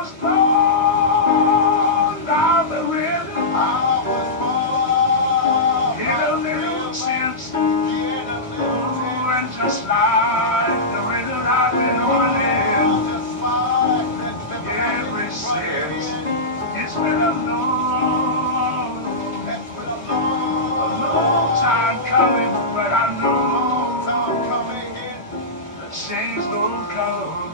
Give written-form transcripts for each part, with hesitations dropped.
was born down the river. I was born in a little sense. Ooh, and just like the river I've been running ever since. It's been a long time coming, but I know a change will come.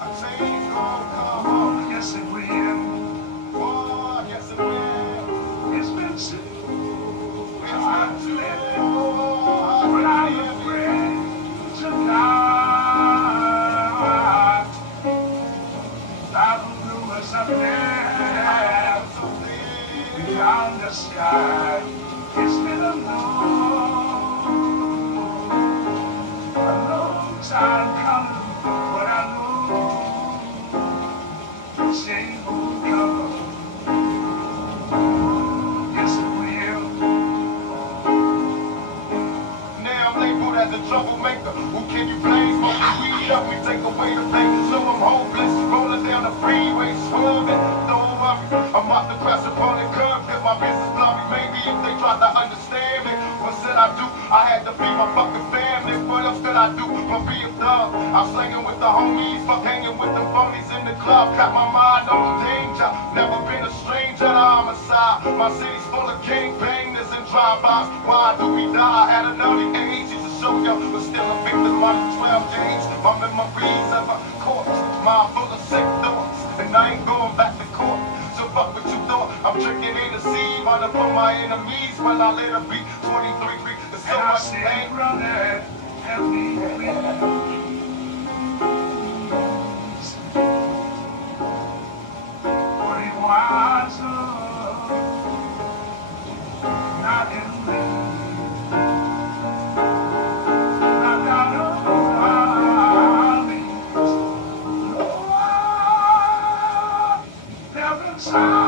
A change will come. Oh, yes it will. Oh, yes it will. It's been too hard to live, but I'm afraid to die. I don't know what's up there beyond the sky. It's been a long time coming, but I know the change will come. Yes, it will. Now I'm labeled as a troublemaker. Who can you blame? Smoke the weed up, we take away the pain. So I'm hopeless, rolling down the freeway, swerving. Don't worry, I'm about to crash upon the curb, get my business blurry. Maybe if they try to understand me, what should I do? I had to feed my fucking family. What else could I do but be a thug? I'm slinging with the homies, fuck hanging with the phonies in the club. Got my mind on danger, never been a stranger to homicide. My city's full of gangbangers and drive-bys. Why do we die at an early age? It's a show you, but still a victim of 12 days. My memories of a corpse, mind full of sick thoughts, and I ain't going back to court. So fuck what you thought. I'm drinking in the sea, running from my enemies. When I let her be 23 feet, there's so much pain. Brother, help me please. 41 songs, not in me. Not down on my knees. No, never time.